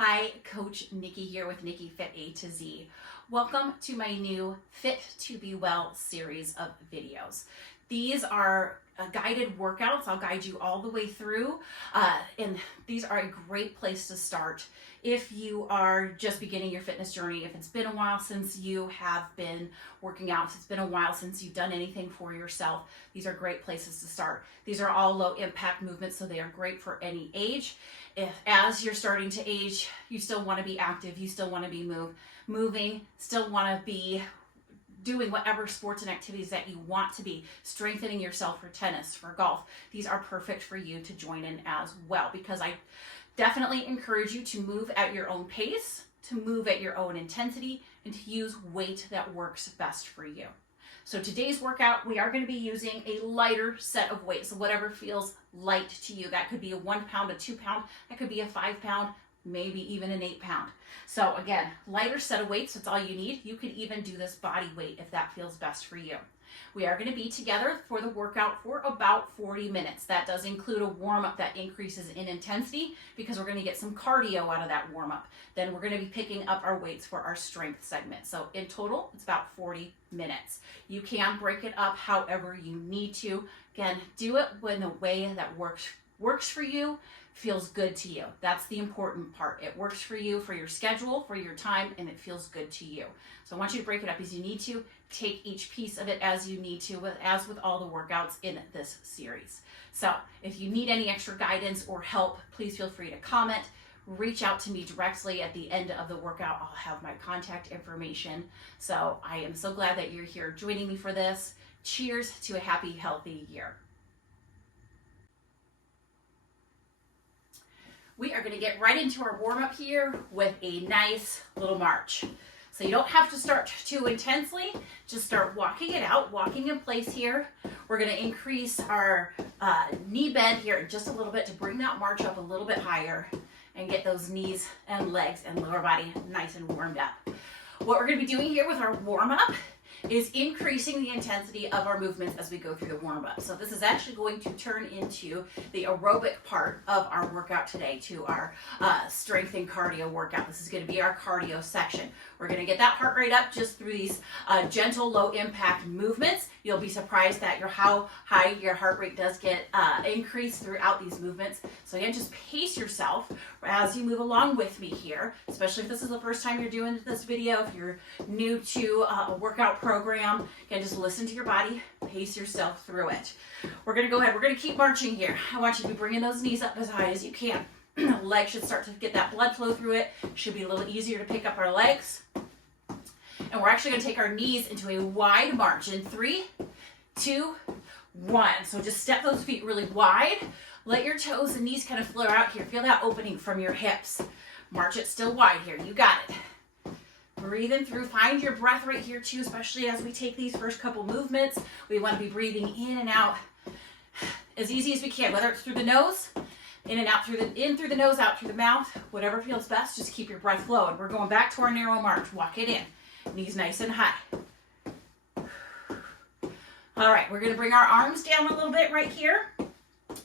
Hi, Coach Nicki here with NickiFit A to Z. Welcome to my new Fit to Be Well series of videos. These are guided workouts. I'll guide you all the way through, and these are a great place to start if you are just beginning your fitness journey. If it's been a while since you have been working out, if it's been a while since you've done anything for yourself, these are great places to start. These are all low impact movements, so they are great for any age. If as you're starting to age, you still want to be active, you still want to be moving, still want to be doing whatever sports and activities that you want to be, strengthening yourself for tennis, for golf, these are perfect for you to join in as well, because I definitely encourage you to move at your own pace, to move at your own intensity, and to use weight that works best for you. So today's workout, we are going to be using a lighter set of weights, so whatever feels light to you. That could be a 1 pound, a 2 pound, that could be a 5 pound, maybe even an 8 pound. So again, lighter set of weights, that's all you need. You can even do this body weight if that feels best for you. We are going to be together for the workout for about 40 minutes. That does include a warm-up that increases in intensity because we're going to get some cardio out of that warm-up. Then we're going to be picking up our weights for our strength segment. So in total, it's about 40 minutes. You can break it up however you need to. Again, do it in a way that works for you, feels good to you. That's the important part. It works for you, for your schedule, for your time, and it feels good to you. So I want you to break it up as you need to. Take each piece of it as you need to, as with all the workouts in this series. So if you need any extra guidance or help, please feel free to comment. Reach out to me directly at the end of the workout. I'll have my contact information. So I am so glad that you're here joining me for this. Cheers to a happy, healthy year. We are going to get right into our warm-up here with a nice little march. So you don't have to start too intensely, just start walking it out, walking in place here. We're going to increase our knee bend here just a little bit to bring that march up a little bit higher and get those knees and legs and lower body nice and warmed up. What we're going to be doing here with our warm-up is increasing the intensity of our movements as we go through the warm-up. So this is actually going to turn into the aerobic part of our workout today, to our strength and cardio workout. This is going to be our cardio section. We're going to get that heart rate up just through these gentle, low impact movements. You'll be surprised at how high your heart rate does get increased throughout these movements. So again, just pace yourself as you move along with me here, especially if this is the first time you're doing this video, if you're new to a workout program. Again, just listen to your body, pace yourself through it. We're going to go ahead, we're going to keep marching here. I want you to be bringing those knees up as high as you can. Legs should start to get that blood flow through it. Should be a little easier to pick up our legs. And we're actually going to take our knees into a wide march in 3, 2, 1. So just step those feet really wide. Let your toes and knees kind of flare out here. Feel that opening from your hips. March it still wide here. You got it. Breathe in through. Find your breath right here too, especially as we take these first couple movements. We want to be breathing in and out as easy as we can, whether it's through the nose, in and out through the nose, out through the mouth, whatever feels best. Just keep your breath flowing. We're going back to our narrow march. Walk it in. Knees nice and high. All right, we're going to bring our arms down a little bit right here.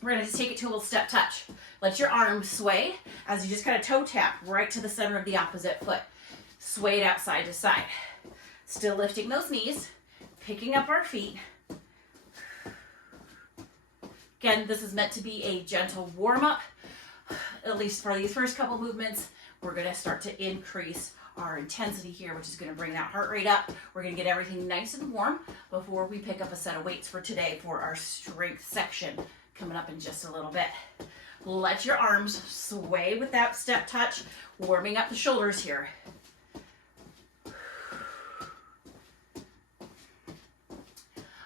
We're going to just take it to a little step touch. Let your arms sway as you just kind of toe tap right to the center of the opposite foot. Sway it out side to side. Still lifting those knees, picking up our feet. Again, this is meant to be a gentle warm-up. At least for these first couple movements, we're going to start to increase our intensity here, which is going to bring that heart rate up. We're going to get everything nice and warm before we pick up a set of weights for today for our strength section coming up in just a little bit. Let your arms sway with that step touch, warming up the shoulders here.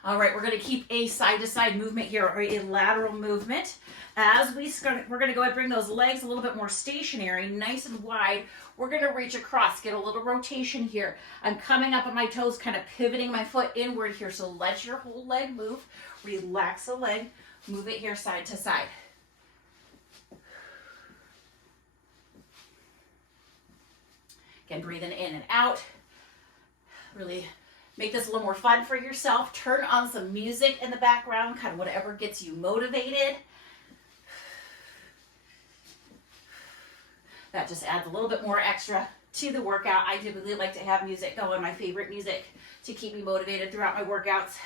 All right, we're going to keep a side-to-side movement here, or a lateral movement. As we're going to go ahead and bring those legs a little bit more stationary, nice and wide. We're going to reach across, get a little rotation here. I'm coming up on my toes, kind of pivoting my foot inward here. So let your whole leg move. Relax the leg. Move it here side to side. Again, breathing in and out. Really make this a little more fun for yourself. Turn on some music in the background, kind of whatever gets you motivated. That just adds a little bit more extra to the workout. I typically like to have music going, my favorite music, to keep me motivated throughout my workouts.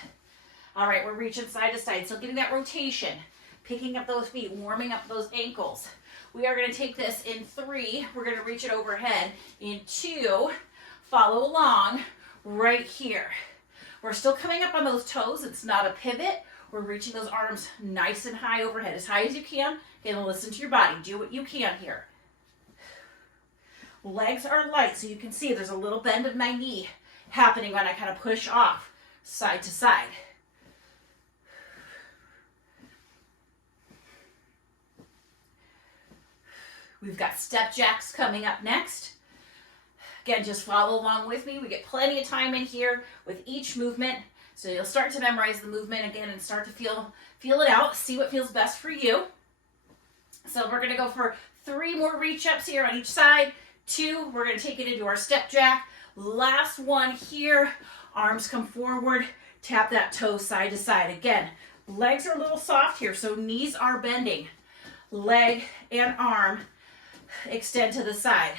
All right, we're reaching side to side. So getting that rotation, picking up those feet, warming up those ankles. We are going to take this in 3. We're going to reach it overhead. In 2, follow along right here. We're still coming up on those toes. It's not a pivot. We're reaching those arms nice and high overhead, as high as you can. And listen to your body. Do what you can here. Legs are light, so you can see there's a little bend of my knee happening when I kind of push off side to side. We've got step jacks coming up next. Again, just follow along with me. We get plenty of time in here with each movement. So you'll start to memorize the movement again and start to feel it out. See what feels best for you. So we're going to go for 3 more reach ups here on each side. 2, we're going to take it into our step jack. Last one here. Arms come forward. Tap that toe side to side. Again, legs are a little soft here, so knees are bending. Leg and arm extend to the side.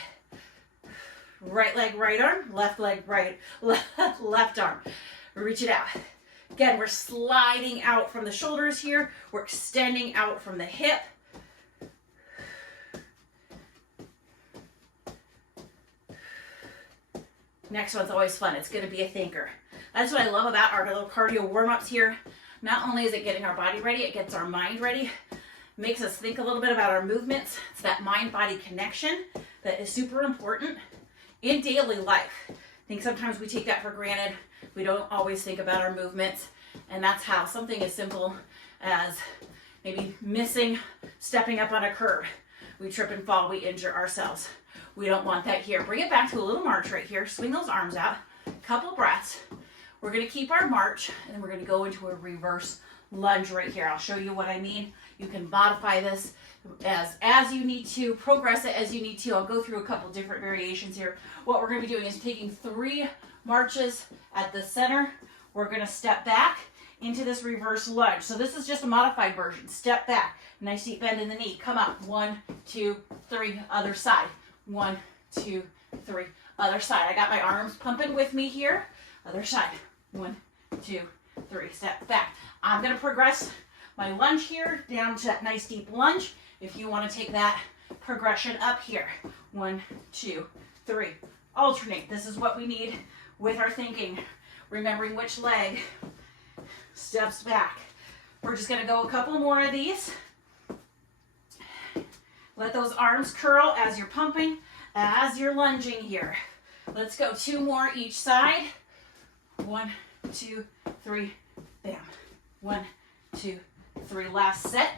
Right leg, right arm, left leg, right, left arm. Reach it out. Again, we're sliding out from the shoulders here. We're extending out from the hip. Next one's always fun. It's going to be a thinker. That's what I love about our little cardio warm-ups here. Not only is it getting our body ready, it gets our mind ready. Makes us think a little bit about our movements. It's that mind-body connection that is super important in daily life. I think sometimes we take that for granted. We don't always think about our movements. And that's how something as simple as maybe stepping up on a curb. We trip and fall, we injure ourselves. We don't want that here. Bring it back to a little march right here. Swing those arms out. Couple breaths. We're going to keep our march, and then we're going to go into a reverse lunge right here. I'll show you what I mean. You can modify this as you need to, progress it as you need to. I'll go through a couple different variations here. What we're going to be doing is taking 3 marches at the center. We're going to step back into this reverse lunge. So this is just a modified version. Step back. Nice deep bend in the knee. Come up. 1, 2, 3. Other side. 1, 2, 3. Other side. I got my arms pumping with me here. Other side. 1, 2, 3. Step back. I'm going to progress my lunge here down to that nice deep lunge. If you want to take that progression up here. 1, 2, 3. Alternate. This is what we need with our thinking. Remembering which leg steps back. We're just going to go a couple more of these. Let those arms curl as you're pumping, as you're lunging here. Let's go 2 more each side. 1, 2, 3, bam. 1, 2, 3. Last set.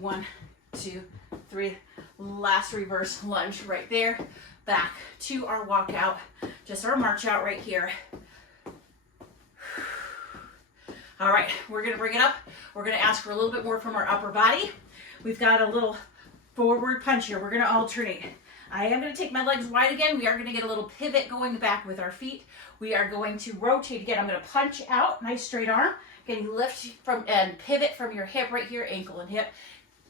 1, 2, 3. Last reverse lunge right there. Back to our walkout, just our march out right here. All right, we're gonna bring it up. We're gonna ask for a little bit more from our upper body. We've got a little forward punch here. We're gonna alternate. I am gonna take my legs wide again. We are gonna get a little pivot going back with our feet. We are going to rotate again. I'm gonna punch out, nice straight arm. Again, you lift from and pivot from your hip right here, ankle and hip.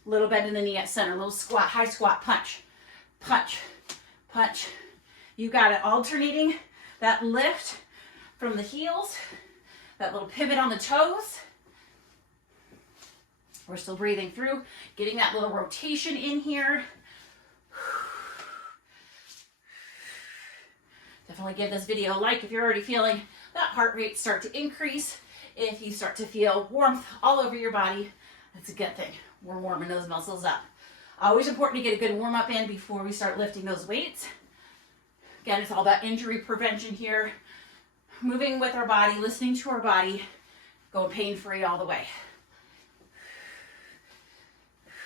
Little bend in the knee at center, little squat, high squat, punch, punch, punch. You got it, alternating that lift from the heels, that little pivot on the toes. We're still breathing through, getting that little rotation in here. Definitely give this video a like if you're already feeling that heart rate start to increase. If you start to feel warmth all over your body, that's a good thing. We're warming those muscles up. Always important to get a good warm up in before we start lifting those weights. Again, it's all about injury prevention here. Moving with our body, listening to our body, going pain-free all the way.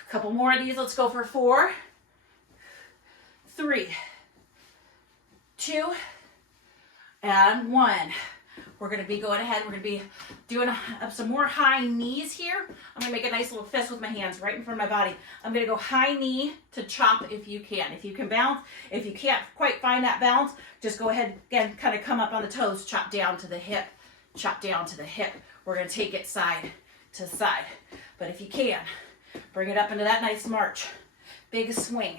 A couple more of these. Let's go for 4, 3, 2, and 1. We're going to be going ahead. We're going to be doing some more high knees here. I'm going to make a nice little fist with my hands right in front of my body. I'm going to go high knee to chop if you can. If you can balance, if you can't quite find that balance, just go ahead again, kind of come up on the toes, chop down to the hip, chop down to the hip. We're going to take it side to side. But if you can, bring it up into that nice march. Big swing.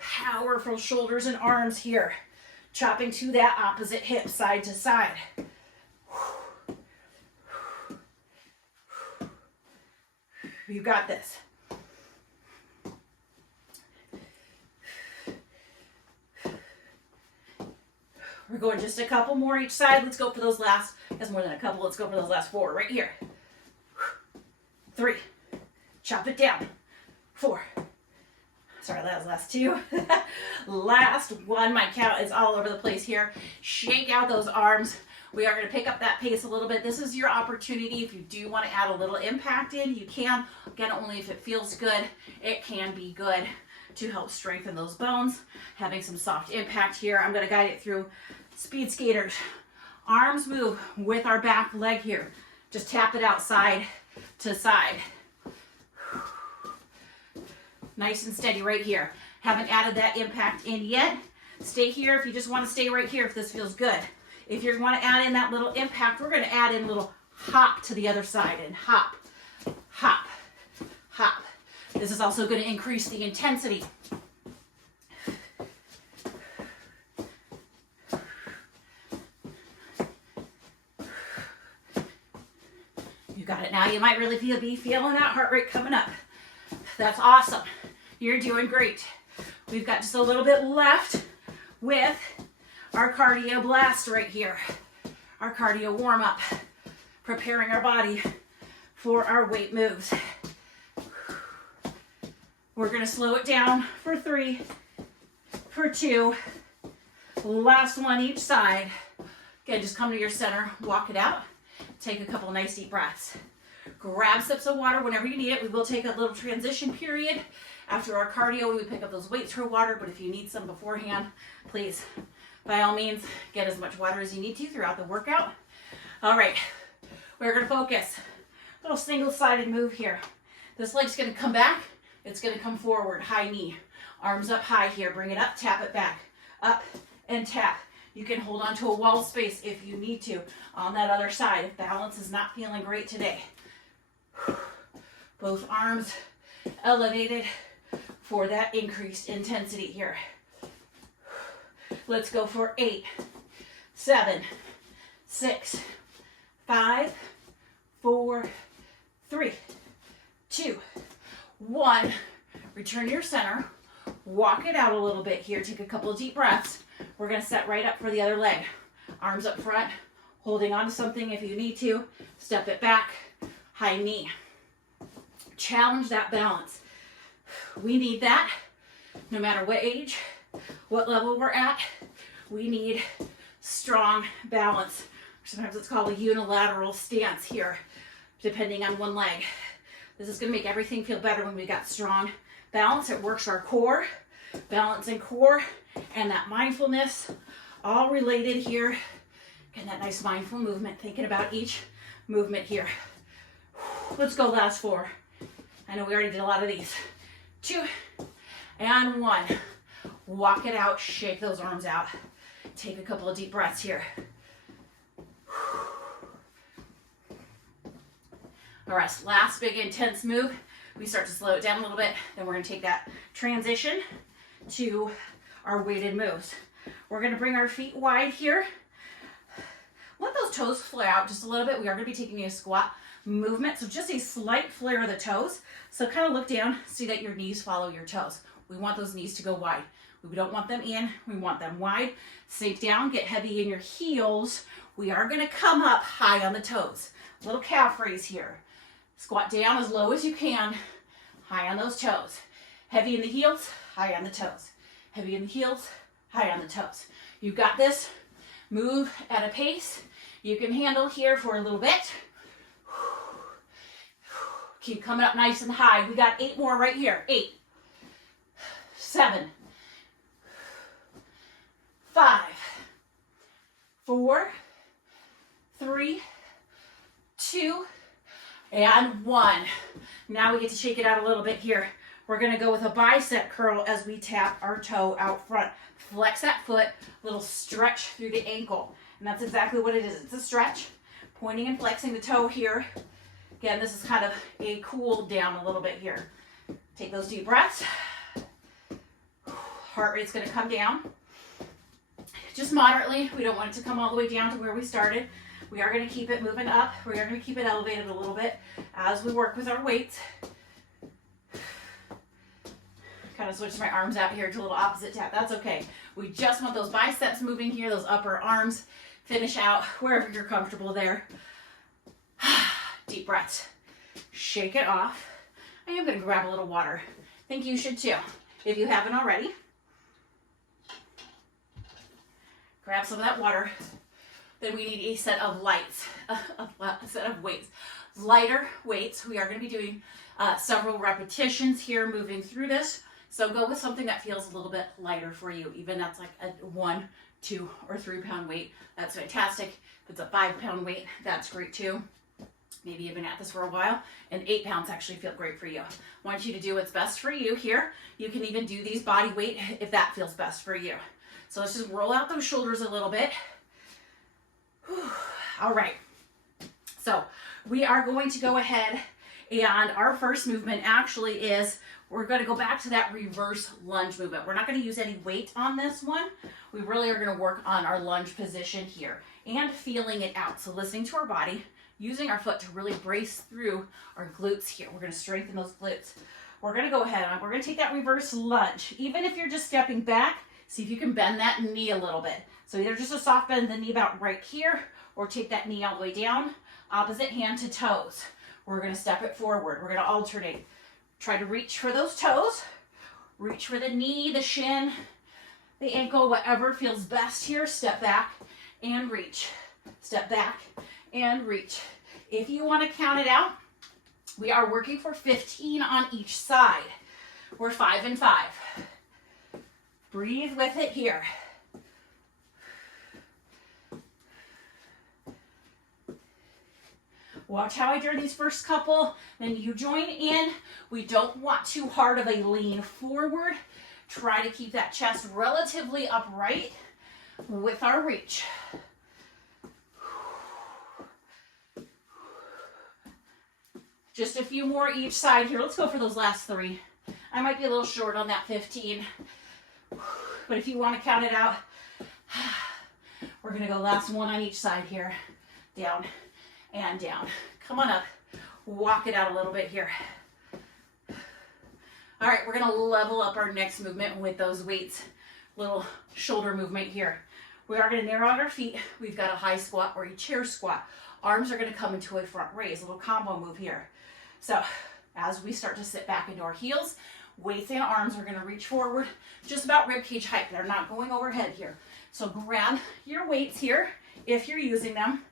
Powerful shoulders and arms here. Chopping to that opposite hip, side to side. You got this. We're going just a couple more each side. Let's go for those last, that's more than a couple. Let's go for those last 4 right here. 3. Chop it down. 4. Sorry, that was last 2. Last 1. My count is all over the place here. Shake out those arms. We are going to pick up that pace a little bit. This is your opportunity. If you do want to add a little impact in, you can. Again, only if it feels good. It can be good to help strengthen those bones. Having some soft impact here. I'm going to guide it through speed skaters. Arms move with our back leg here. Just tap it out side to side. Nice and steady right here. Haven't added that impact in yet. Stay here if you just want to stay right here if this feels good. If you want to add in that little impact, we're going to add in a little hop to the other side and hop, hop, hop. This is also going to increase the intensity. You got it now. You might really be feeling that heart rate coming up. That's awesome. You're doing great. We've got just a little bit left with our cardio blast right here. Our cardio warm up. Preparing our body for our weight moves. We're going to slow it down for 3, for 2. Last 1 each side. Again, just come to your center, walk it out. Take a couple nice deep breaths. Grab sips of water whenever you need it. We will take a little transition period. After our cardio, we pick up those weights for water, but if you need some beforehand, please, by all means, get as much water as you need to throughout the workout. All right, we're going to focus. Little single-sided move here. This leg's going to come back. It's going to come forward, high knee. Arms up high here. Bring it up, tap it back. Up and tap. You can hold on to a wall space if you need to on that other side if balance is not feeling great today. Both arms elevated for that increased intensity here. Let's go for 8, 7, 6, 5, 4, 3, 2, 1. Return to your center. Walk it out a little bit here. Take a couple of deep breaths. We're going to set right up for the other leg. Arms up front, holding on to something if you need to. Step it back, high knee. Challenge that balance. We need that no matter what age, what level we're at. We need strong balance. Sometimes it's called a unilateral stance here, depending on one leg. This is going to make everything feel better when we got strong balance. It works our core, balance and core, and that mindfulness, all related here. Getting that nice mindful movement, thinking about each movement here. Let's go last 4. I know we already did a lot of these. 2 and 1. Walk it out, shake those arms out. Take a couple of deep breaths here. All right, last big intense move. We start to slow it down a little bit. Then we're going to take that transition to our weighted moves. We're going to bring our feet wide here. Let those toes flare out just a little bit. We are going to be taking a squat movement, so just a slight flare of the toes. So kind of look down, see that your knees follow your toes. We want those knees to go wide. We don't want them in, we want them wide. Sink down, get heavy in your heels. We are going to come up high on the toes. Little calf raise here. Squat down as low as you can, high on those toes. Heavy in the heels, high on the toes. Heavy in the heels, high on the toes. You've got this. Move at a pace you can handle here for a little bit. Keep coming up nice and high. We got 8 more right here. 8, 7, 5, 4, 3, 2, and 1. Now we get to shake it out a little bit here. We're going to go with a bicep curl as we tap our toe out front. Flex that foot, little stretch through the ankle. And that's exactly what it is. It's a stretch, pointing and flexing the toe here. Again, this is kind of a cool down a little bit here. Take those deep breaths. heart rate's gonna come down. Just moderately. We don't want it to come all the way down to where we started. We are gonna keep it moving up. We are gonna keep it elevated a little bit as we work with our weights. Kind of switch my arms out here to a little opposite tap. That's okay. We just want those biceps moving here, those upper arms. Finish out wherever you're comfortable there. Deep breaths. Shake it off. I am going to grab a little water. I think you should too, if you haven't already. Grab some of that water. Then we need a set of weights. Lighter weights. We are going to be doing several repetitions here moving through this. So go with something that feels a little bit lighter for you. Even that's like a 1, 2, or 3 pound weight. That's fantastic. If it's a 5 pound weight, that's great too. Maybe you've been at this for a while, and 8 pounds actually feel great for you. I want you to do what's best for you here. You can even do these body weight if that feels best for you. So let's just roll out those shoulders a little bit. Whew. All right. So we are going to go ahead, and our first movement actually is, we're going to go back to that reverse lunge movement. We're not going to use any weight on this one. We really are going to work on our lunge position here and feeling it out. So listening to our body, using our foot to really brace through our glutes here. We're going to strengthen those glutes. We're going to go ahead and we're going to take that reverse lunge. Even if you're just stepping back, see if you can bend that knee a little bit. So either just a soft bend the knee about right here, or take that knee all the way down, opposite hand to toes. We're going to step it forward. We're going to alternate. Try to reach for those toes. Reach for the knee, the shin, the ankle, whatever feels best here. Step back and reach. Step back and reach. If you want to count it out, we are working for 15 on each side. We're 5 and 5. Breathe with it here. Watch how I do these first couple, then you join in. We don't want too hard of a lean forward. Try to keep that chest relatively upright with our reach. Just a few more each side here. Let's go for those last 3. I might be a little short on that 15, but if you want to count it out, we're going to go last 1 on each side here. Down and down. Come on up. Walk it out a little bit here. All right, we're going to level up our next movement with those weights. Little shoulder movement here. We are going to narrow out our feet. We've got a high squat or a chair squat. Arms are going to come into a front raise, a little combo move here. So as we start to sit back into our heels, weights and arms are going to reach forward just about rib cage height. They're not going overhead here. So grab your weights here if you're using them.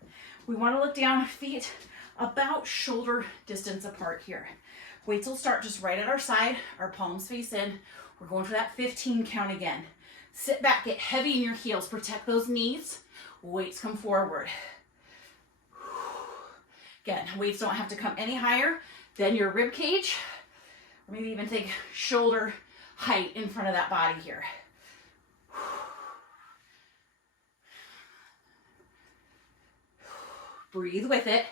We want to look down, feet about shoulder distance apart here. Weights will start just right at our side, our palms face in. We're going for that 15 count again. Sit back, get heavy in your heels, protect those knees. Weights come forward. Again, weights don't have to come any higher than your rib cage, or maybe even think shoulder height in front of that body here. Breathe with it.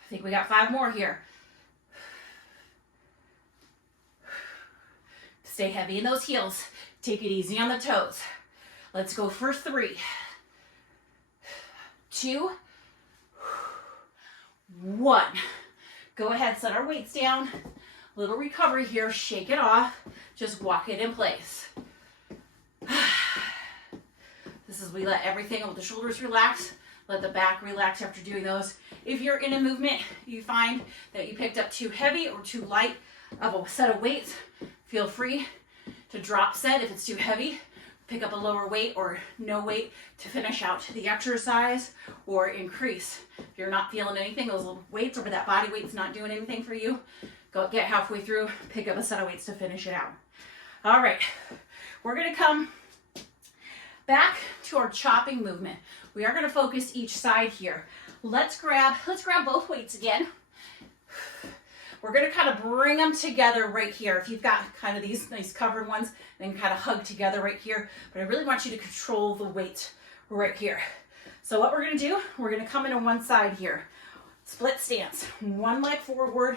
I think we got 5 more here. Stay heavy in those heels. Take it easy on the toes. Let's go for 3, 2, 1. Go ahead, set our weights down. Little recovery here, shake it off. Just walk it in place. This is, we let everything, let the shoulders relax, let the back relax after doing those. If you're in a movement, you find that you picked up too heavy or too light of a set of weights, feel free to drop set if it's too heavy. Pick up a lower weight or no weight to finish out the exercise, or increase. If you're not feeling anything, those little weights or that body weight's not doing anything for you, go get halfway through, pick up a set of weights to finish it out. All right, we're gonna come back to our chopping movement. We are gonna focus each side here. Let's grab both weights again. We're gonna kind of bring them together right here. If you've got kind of these nice covered ones, then kind of hug together right here. But I really want you to control the weight right here. So what we're gonna do, we're gonna come in on one side here. Split stance, one leg forward,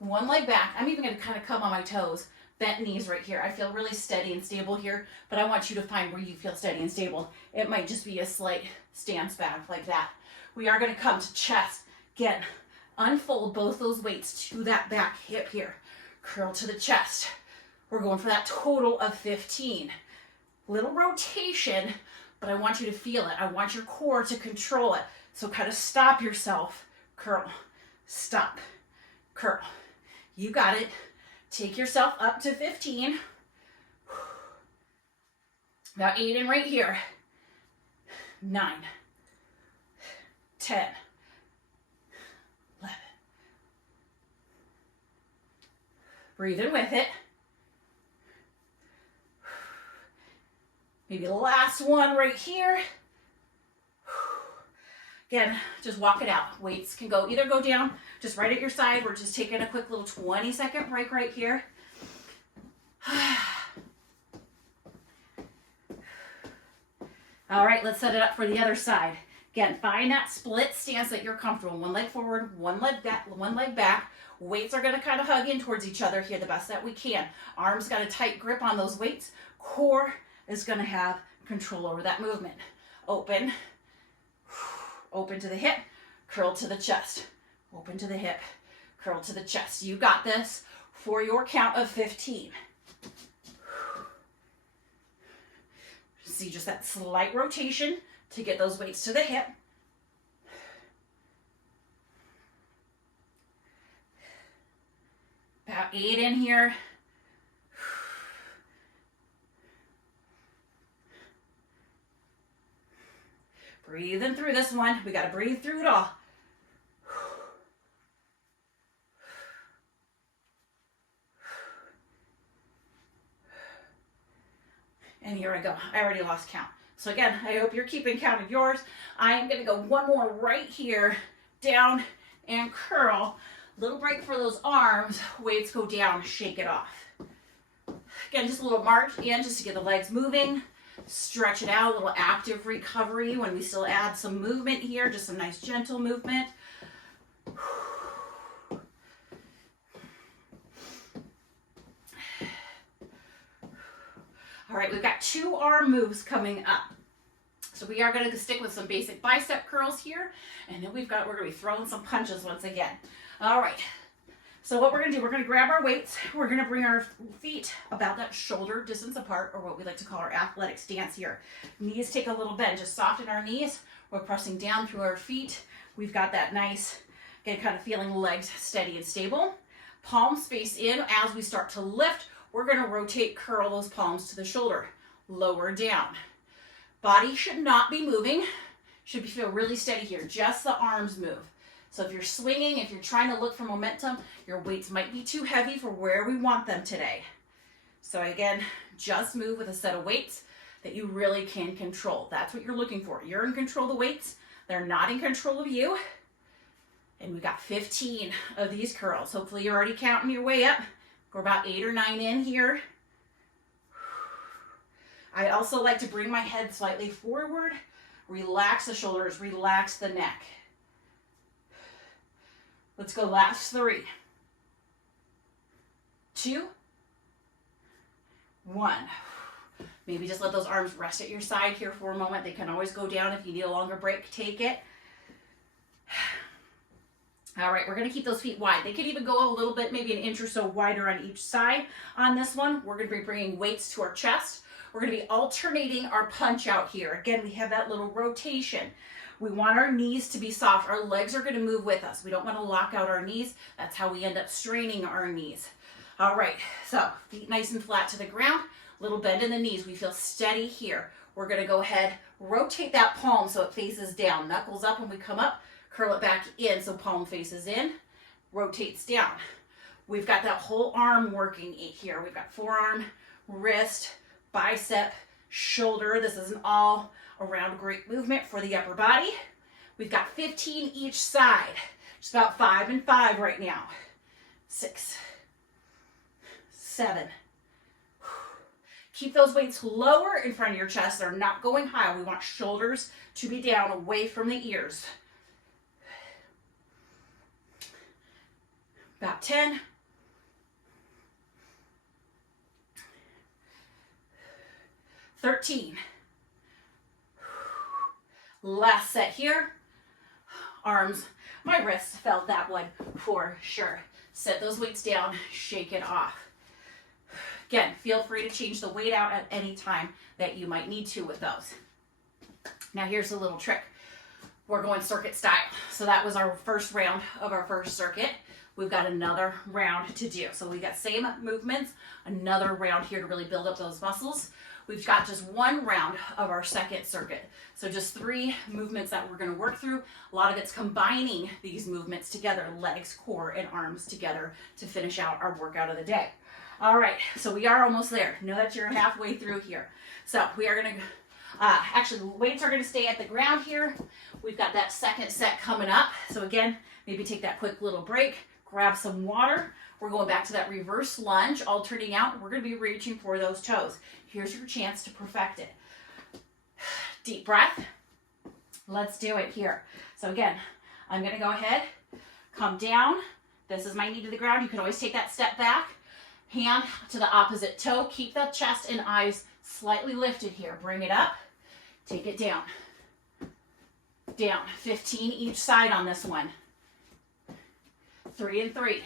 one leg back. I'm even gonna kind of come on my toes, bent knees right here. I feel really steady and stable here, but I want you to find where you feel steady and stable. It might just be a slight stance back like that. We are gonna come to chest. Again, unfold both those weights to that back hip here. Curl to the chest. We're going for that total of 15. Little rotation, but I want you to feel it. I want your core to control it. So kind of stop yourself. Curl, stop, curl. You got it. Take yourself up to 15. About 8 in right here. 9, 10, 11. Breathe in with it. Maybe the last one right here. Again, just walk it out. Weights can either go down just right at your side. We're just taking a quick little 20-second break right here. All right, let's set it up for the other side. Again, find that split stance that you're comfortable. One leg forward, one leg back. Weights are gonna kind of hug in towards each other here the best that we can. Arms got a tight grip on those weights. Core is gonna have control over that movement. Open. Open to the hip, curl to the chest. Open to the hip, curl to the chest. You got this for your count of 15. See just that slight rotation to get those weights to the hip. About 8 in here. Breathing through this one. We got to breathe through it all. And here I go. I already lost count. So again, I hope you're keeping count of yours. I am going to go one more right here, down and curl. Little break for those arms. Weights go down, shake it off. Again, just a little march in just to get the legs moving. Stretch it out, a little active recovery when we still add some movement here, just some nice gentle movement. All right, we've got 2 arm moves coming up. So we are going to stick with some basic bicep curls here, and then we're going to be throwing some punches once again. All right. So what we're going to do, we're going to grab our weights. We're going to bring our feet about that shoulder distance apart, or what we like to call our athletic stance here. Knees take a little bend. Just soften our knees. We're pressing down through our feet. We've got that nice, again, kind of feeling legs steady and stable. Palms face in. As we start to lift, we're going to rotate, curl those palms to the shoulder. Lower down. Body should not be moving. Should feel really steady here. Just the arms move. So if you're swinging, if you're trying to look for momentum, your weights might be too heavy for where we want them today. So again, just move with a set of weights that you really can control. That's what you're looking for. You're in control of the weights. They're not in control of you. And we got 15 of these curls. Hopefully you're already counting your way up. We're about 8 or 9 in here. I also like to bring my head slightly forward. Relax the shoulders, relax the neck. Let's go last 3, 2, 1. Maybe just let those arms rest at your side here for a moment. They can always go down if you need a longer break. Take it. All right, we're going to keep those feet wide. They could even go a little bit, maybe an inch or so wider on each side. On this one, we're going to be bringing weights to our chest. We're going to be alternating our punch out here. Again, we have that little rotation. We want our knees to be soft. Our legs are going to move with us. We don't want to lock out our knees. That's how we end up straining our knees. All right, so feet nice and flat to the ground. Little bend in the knees. We feel steady here. We're going to go ahead, rotate that palm so it faces down. Knuckles up when we come up. Curl it back in so palm faces in. Rotates down. We've got that whole arm working here. We've got forearm, wrist, bicep, shoulder. This is an all around great movement for the upper body. We've got 15 each side. Just about 5 and 5 right now. 6, 7. Keep those weights lower in front of your chest. They're not going high. We want shoulders to be down away from the ears. About 10. 13. Last set here. Arms. My wrist felt that one for sure. Set those weights down, shake it off. Again, feel free to change the weight out at any time that you might need to with those. Now here's a little trick. We're going circuit style. So that was our first round of our first circuit. We've got another round to do. So we got same movements, another round here to really build up those muscles. We've got just one round of our second circuit. So just 3 movements that we're gonna work through. A lot of it's combining these movements together, legs, core, and arms together to finish out our workout of the day. All right, so we are almost there. Know that you're halfway through here. So we are gonna, actually the weights are gonna stay at the ground here. We've got that second set coming up. So again, maybe take that quick little break, grab some water. We're going back to that reverse lunge, alternating out. We're gonna be reaching for those toes. Here's your chance to perfect it. Deep breath. Let's do it here. So again, I'm gonna go ahead, come down. This is my knee to the ground. You can always take that step back. Hand to the opposite toe. Keep the chest and eyes slightly lifted here. Bring it up, take it down. Down, 15 each side on this one. 3 and 3.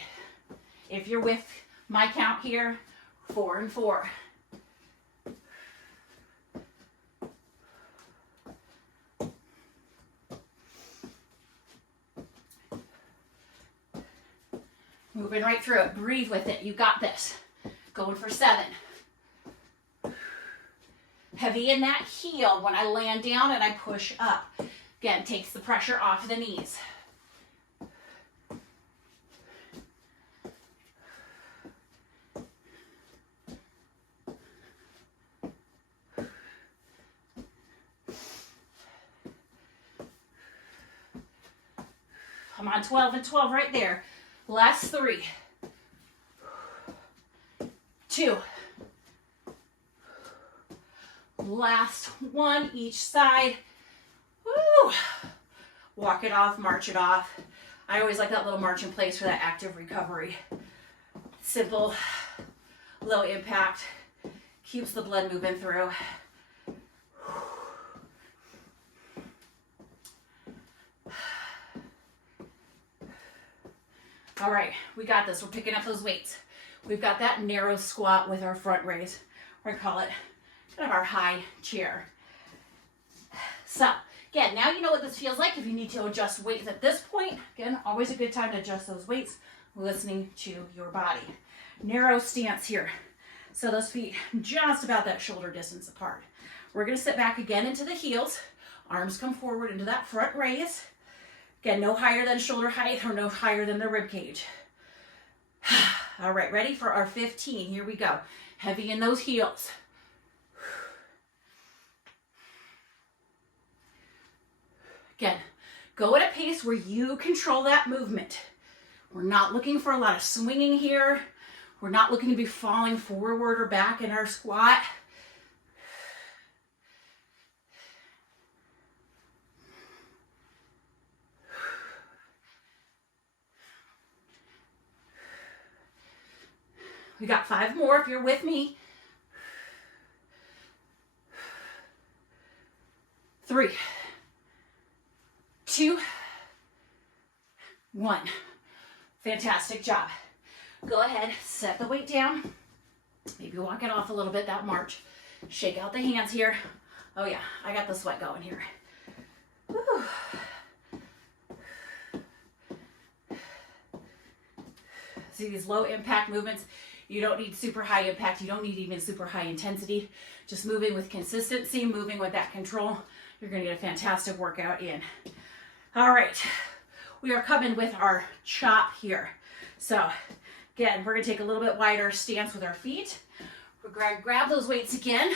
If you're with my count here, 4 and 4. Moving right through it. Breathe with it. You got this. Going for 7. Heavy in that heel when I land down and I push up. Again, takes the pressure off the knees. Come on, 12 and 12 right there. Last 3. 2. Last 1 each side. Woo! Walk it off, march it off. I always like that little march in place for that active recovery. Simple, low impact, keeps the blood moving through. All right, we got this. We're picking up those weights. We've got that narrow squat with our front raise. We're gonna call it kind of our high chair. So, again, now you know what this feels like. If you need to adjust weights at this point, again, always a good time to adjust those weights, listening to your body. Narrow stance here. So those feet just about that shoulder distance apart. We're gonna sit back again into the heels. Arms come forward into that front raise. Again, no higher than shoulder height or no higher than the rib cage. All right, ready for our 15. Here we go. Heavy in those heels. Again, go at a pace where you control that movement. We're not looking for a lot of swinging here. We're not looking to be falling forward or back in our squat. We got 5 more if you're with me. 3, 2, 1. Fantastic job. Go ahead, set the weight down. Maybe walk it off a little bit, that march. Shake out the hands here. Oh yeah, I got the sweat going here. Woo. See these low impact movements? You don't need super high impact. You don't need even super high intensity. Just moving with consistency, moving with that control. You're gonna get a fantastic workout in. All right, we are coming with our chop here. So again, we're gonna take a little bit wider stance with our feet. We're gonna grab those weights again.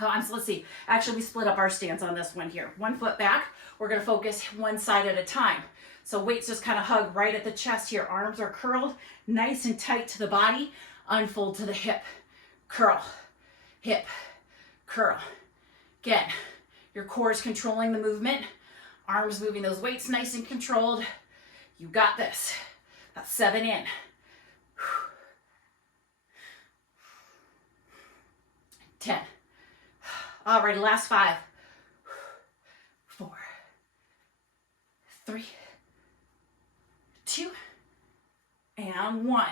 Let's see. Actually, we split up our stance on this one here. 1 foot back. We're gonna focus one side at a time. So weights just kind of hug right at the chest here. Arms are curled, nice and tight to the body. Unfold to the hip. curl, hip, curl. Again, your core is controlling the movement. Arms moving those weights nice and controlled. You got this. That's 7 in. 10. Alrighty, last 5. 4, 3, 2, and 1.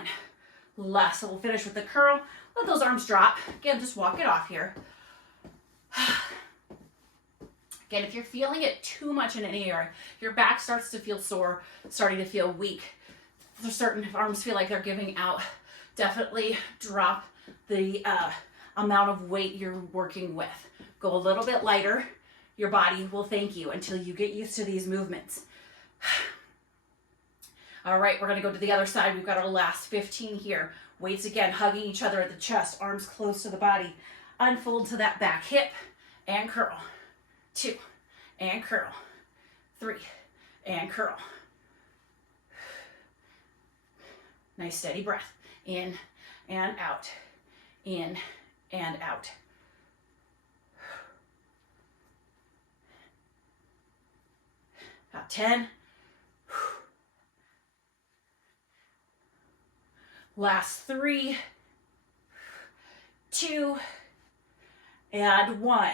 Last, so we'll finish with the curl. Let those arms drop. Again, just walk it off here. Again, if you're feeling it too much in any area, your back starts to feel sore, starting to feel weak, there's certain arms feel like they're giving out, definitely drop the amount of weight you're working with. Go a little bit lighter. Your body will thank you until you get used to these movements. All right, we're gonna go to the other side. We've got our last 15 here. Weights again, hugging each other at the chest, arms close to the body. Unfold to that back hip and curl. 2, and curl. 3, and curl. Nice steady breath. In and out. In and out. About 10. Last 3, 2, and 1.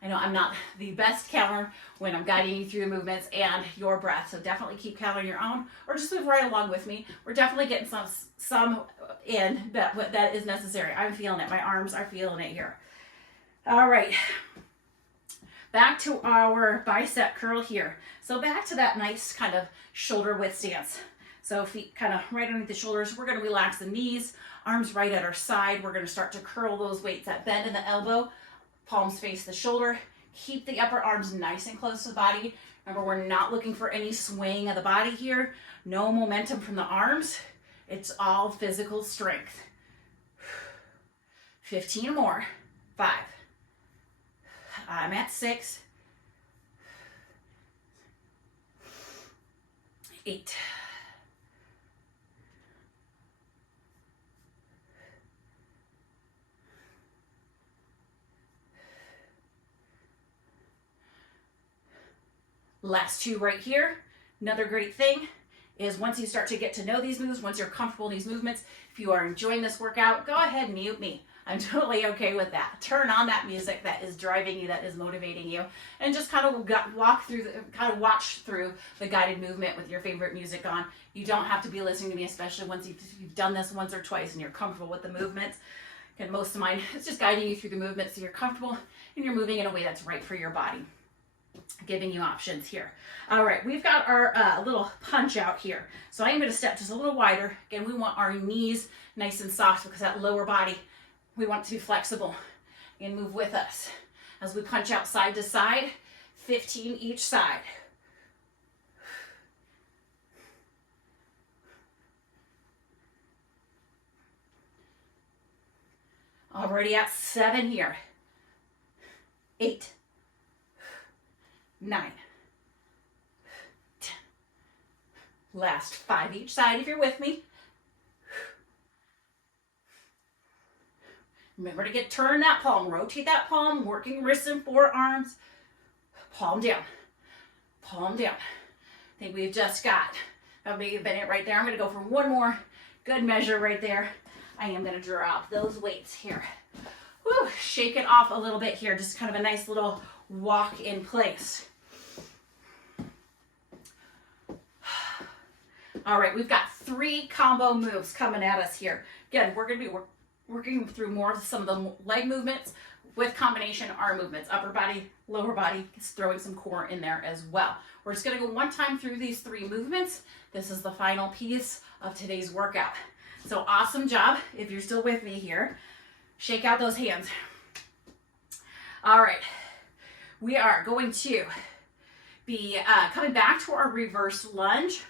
I know I'm not the best counter when I'm guiding you through the movements and your breath, so definitely keep count on your own, or just move right along with me. We're definitely getting some in that is necessary. I'm feeling it. My arms are feeling it here. All right. Back to our bicep curl here. So back to that nice kind of shoulder width stance. So feet kind of right underneath the shoulders. We're going to relax the knees, arms right at our side. We're going to start to curl those weights. That bend in the elbow, palms face the shoulder. Keep the upper arms nice and close to the body. Remember, we're not looking for any swaying of the body here. No momentum from the arms. It's all physical strength. 15 more. 5. I'm at 6. 8. 2 right here. Another great thing is once you start to get to know these moves, once you're comfortable in these movements, if you are enjoying this workout, go ahead and mute me. I'm totally okay with that. Turn on that music that is driving you, that is motivating you, and just kind of watch through the guided movement with your favorite music on. You don't have to be listening to me, especially once you've done this once or twice and you're comfortable with the movements. And most of mine, it's just guiding you through the movements so you're comfortable and you're moving in a way that's right for your body. Giving you options here. All right, we've got our little punch out here. So I'm going to step just a little wider. Again, we want our knees nice and soft because that lower body, we want it to be flexible. And move with us as we punch out side to side, 15 each side. Already at 7 here. 8. 9, 10. Last 5 each side if you're with me. Remember to turn that palm, rotate that palm, working wrists and forearms. Palm down, palm down. I think we've just got, that may have been it right there. I'm going to go for one more good measure right there. I am going to drop those weights here. Woo, shake it off a little bit here, just kind of a nice little walk in place. All right, we've got 3 combo moves coming at us here. Again, we're going to be working through more of some of the leg movements with combination arm movements, upper body, lower body, throwing some core in there as well. We're just going to go one time through these 3 movements. This is the final piece of today's workout. So awesome job. If you're still with me here, shake out those hands. All right, we are going to be coming back to our reverse lunge.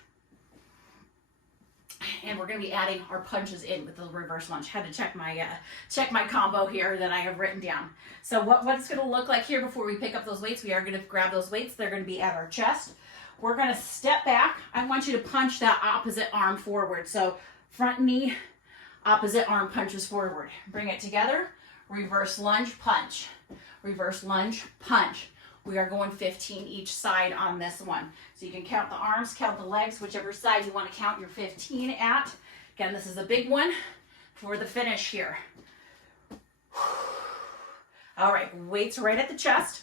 And we're going to be adding our punches in with the reverse lunge. Had to check my combo here that I have written down. So what it's going to look like here before we pick up those weights, we are going to grab those weights. They're going to be at our chest. We're going to step back. I want you to punch that opposite arm forward. So front knee Opposite arm punches forward. Bring it together. Reverse lunge, punch. Reverse lunge, punch. We are going 15 each side on this one. So you can count the arms, count the legs, whichever side you want to count your 15 at. Again, this is a big one for the finish here. All right, weights right at the chest.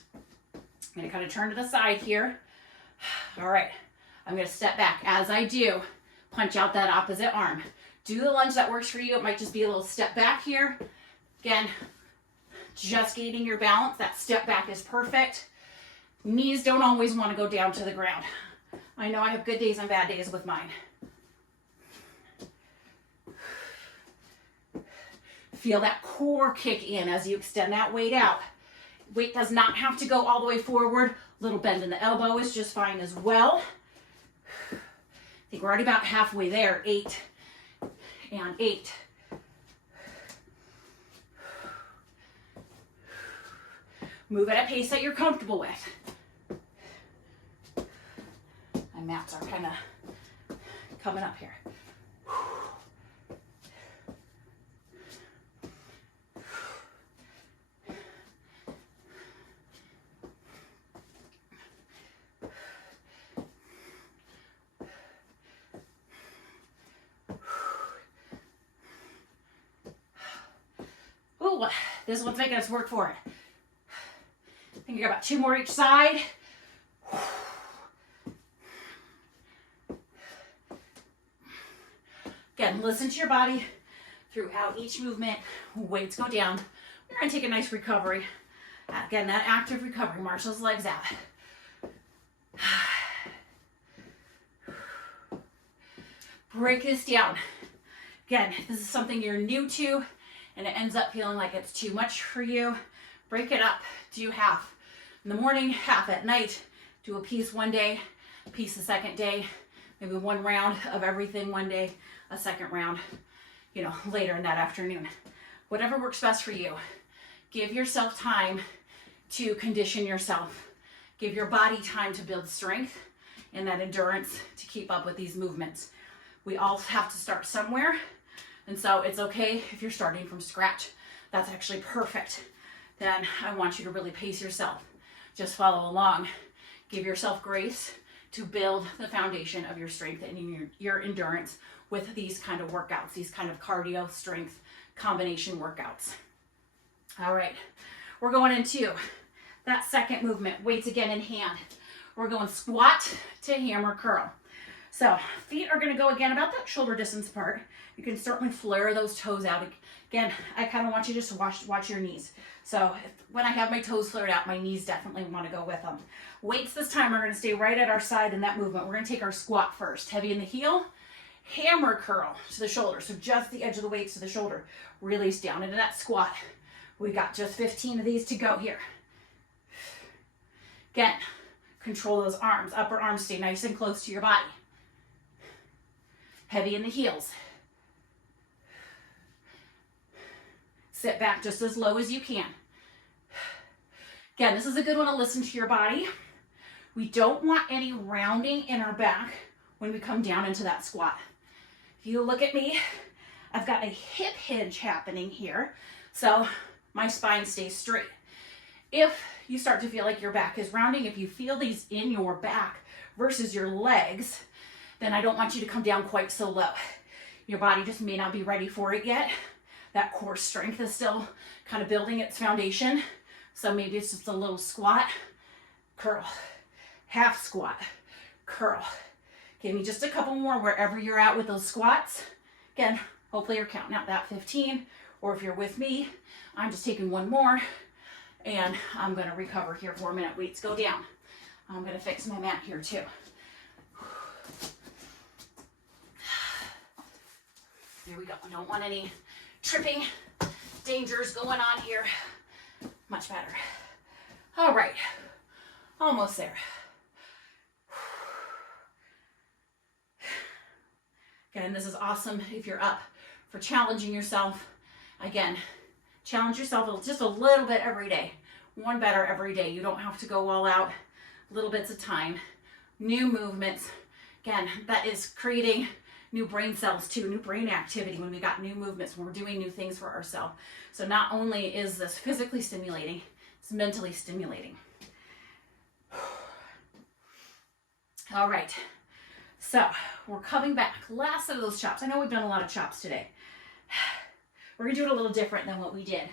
I'm going to kind of turn to the side here. All right, I'm going to step back. As I do, punch out that opposite arm. Do the lunge that works for you. It might just be a little step back here. Again, just gaining your balance. That step back is perfect. Knees don't always want to go down to the ground. I know I have good days and bad days with mine. Feel that core kick in as you extend that weight out. Weight does not have to go all the way forward. Little bend in the elbow is just fine as well. I think we're already about halfway there. 8 and 8. Move at a pace that you're comfortable with. My mats are kind of coming up here. Ooh, this one's making us work for it. I think you got about 2 more each side. Again, listen to your body throughout each movement. Weights go down. We're going to take a nice recovery. Again, that active recovery. March those legs out. Break this down. Again, if this is something you're new to and it ends up feeling like it's too much for you, break it up. Do half in the morning, half at night. Do a piece one day, a piece the second day, maybe 1 round of everything one day, a second round, later in that afternoon. Whatever works best for you. Give yourself time to condition yourself. Give your body time to build strength and that endurance to keep up with these movements. We all have to start somewhere, and so it's okay if you're starting from scratch. That's actually perfect. Then I want you to really pace yourself. Just follow along. Give yourself grace to build the foundation of your strength and your endurance with these kind of workouts, these kind of cardio strength combination workouts. All right, we're going into that second movement, weights again in hand. We're going squat to hammer curl. So feet are going to go again about that shoulder distance apart. You can certainly flare those toes out. Again, I kind of want you just to watch your knees. So when I have my toes flared out, my knees definitely want to go with them. Weights this time are going to stay right at our side in that movement. We're going to take our squat first. Heavy in the heel, hammer curl to the shoulder. So just the edge of the weights to the shoulder. Release down into that squat. We got just 15 of these to go here. Again, control those arms. Upper arms stay nice and close to your body. Heavy in the heels. Sit back just as low as you can. Again, this is a good one to listen to your body. We don't want any rounding in our back when we come down into that squat. If you look at me, I've got a hip hinge happening here, so my spine stays straight. If you start to feel like your back is rounding, if you feel these in your back versus your legs, then I don't want you to come down quite so low. Your body just may not be ready for it yet. That core strength is still kind of building its foundation. So maybe it's just a little squat, curl, half squat, curl. Give me just a couple more wherever you're at with those squats. Again, hopefully you're counting out that 15, or if you're with me, I'm just taking one more and I'm gonna recover here for a minute. Weights go down. I'm gonna fix my mat here too. Here we go. I don't want any tripping dangers going on here. Much better. All right, almost there. Again, this is awesome if you're up for challenging yourself. Again, challenge yourself just a little bit every day. One better every day. You don't have to go all out. Little bits of time. New movements. Again, that is creating new brain cells too, new brain activity when we got new movements, when we're doing new things for ourselves. So not only is this physically stimulating, it's mentally stimulating. All right, so we're coming back. Last set of those chops. I know we've done a lot of chops today. We're gonna do it a little different than what we did.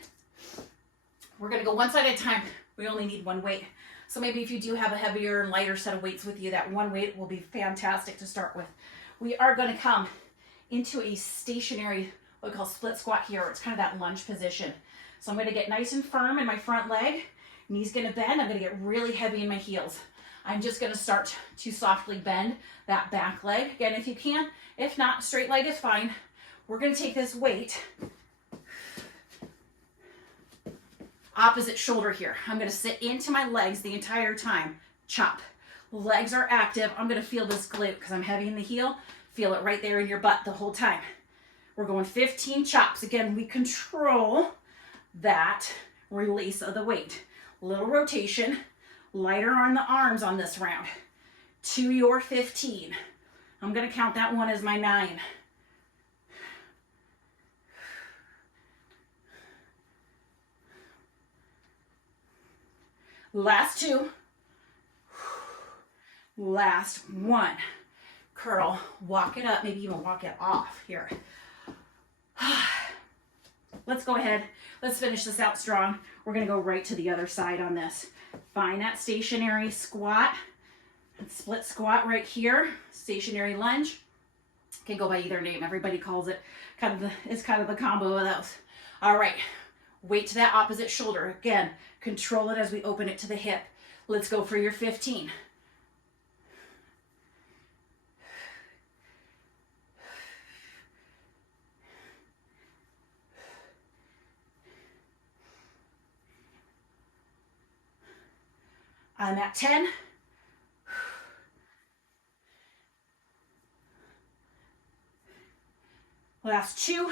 We're gonna go one side at a time. We only need one weight. So maybe if you do have a heavier and lighter set of weights with you, that one weight will be fantastic to start with. We are gonna come into a stationary, what we call split squat here. It's kind of that lunge position. So I'm gonna get nice and firm in my front leg. Knees gonna bend. I'm gonna get really heavy in my heels. I'm just gonna start to softly bend that back leg. Again, if you can. If not, straight leg is fine. We're gonna take this weight, opposite shoulder here. I'm gonna sit into my legs the entire time. Chop. Legs are active. I'm gonna feel this glute because I'm heavy in the heel. Feel it right there in your butt the whole time. We're going 15 chops. Again, we control that release of the weight. Little rotation. Lighter on the arms on this round. To your 15. I'm gonna count that one as my 9. Last 2. Last 1. Curl, walk it up, maybe even walk it off here. Let's go ahead. Let's finish this out strong. We're gonna go right to the other side on this. Find that stationary squat, split squat right here, stationary lunge. Can go by either name. Everybody calls it it's kind of the combo of those. All right, weight to that opposite shoulder. Again, control it as we open it to the hip. Let's go for your 15. I'm at 10. Last 2.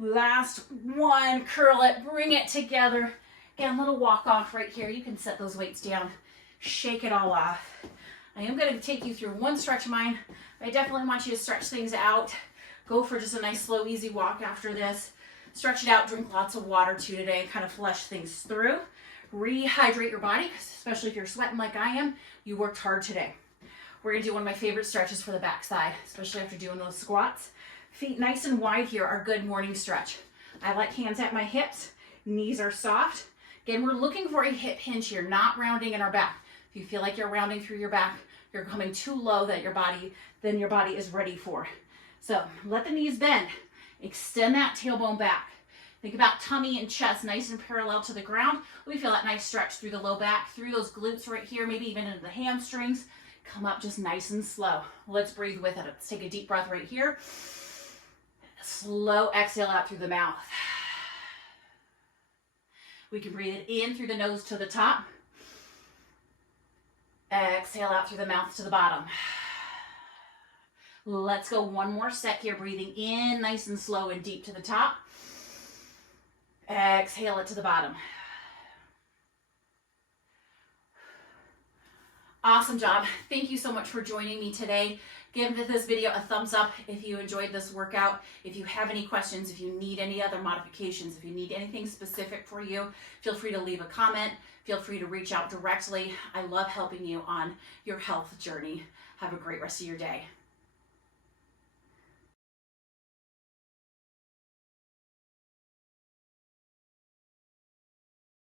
Last 1. Curl it, bring it together. Again, a little walk off right here. You can set those weights down. Shake it all off. I am going to take you through one stretch of mine. I definitely want you to stretch things out. Go for just a nice, slow, easy walk after this. Stretch it out. Drink lots of water too today. Kind of flush things through. Rehydrate your body, especially if you're sweating like I am. You worked hard today. We're gonna do one of my favorite stretches for the back side, especially after doing those squats. Feet nice and wide here, our good morning stretch. I like hands at my hips, knees are soft. Again, we're looking for a hip hinge here, not rounding in our back. If you feel like you're rounding through your back, you're coming too low that your body is ready for. So let the knees bend, extend that tailbone back. Think about tummy and chest nice and parallel to the ground. We feel that nice stretch through the low back, through those glutes right here, maybe even into the hamstrings. Come up just nice and slow. Let's breathe with it. Let's take a deep breath right here. Slow exhale out through the mouth. We can breathe it in through the nose to the top. Exhale out through the mouth to the bottom. Let's go one more set here. Breathing in nice and slow and deep to the top. Exhale it to the bottom. Awesome job. Thank you so much for joining me today. Give this video a thumbs up if you enjoyed this workout. If you have any questions, if you need any other modifications, if you need anything specific for you, feel free to leave a comment. Feel free to reach out directly. I love helping you on your health journey. Have a great rest of your day.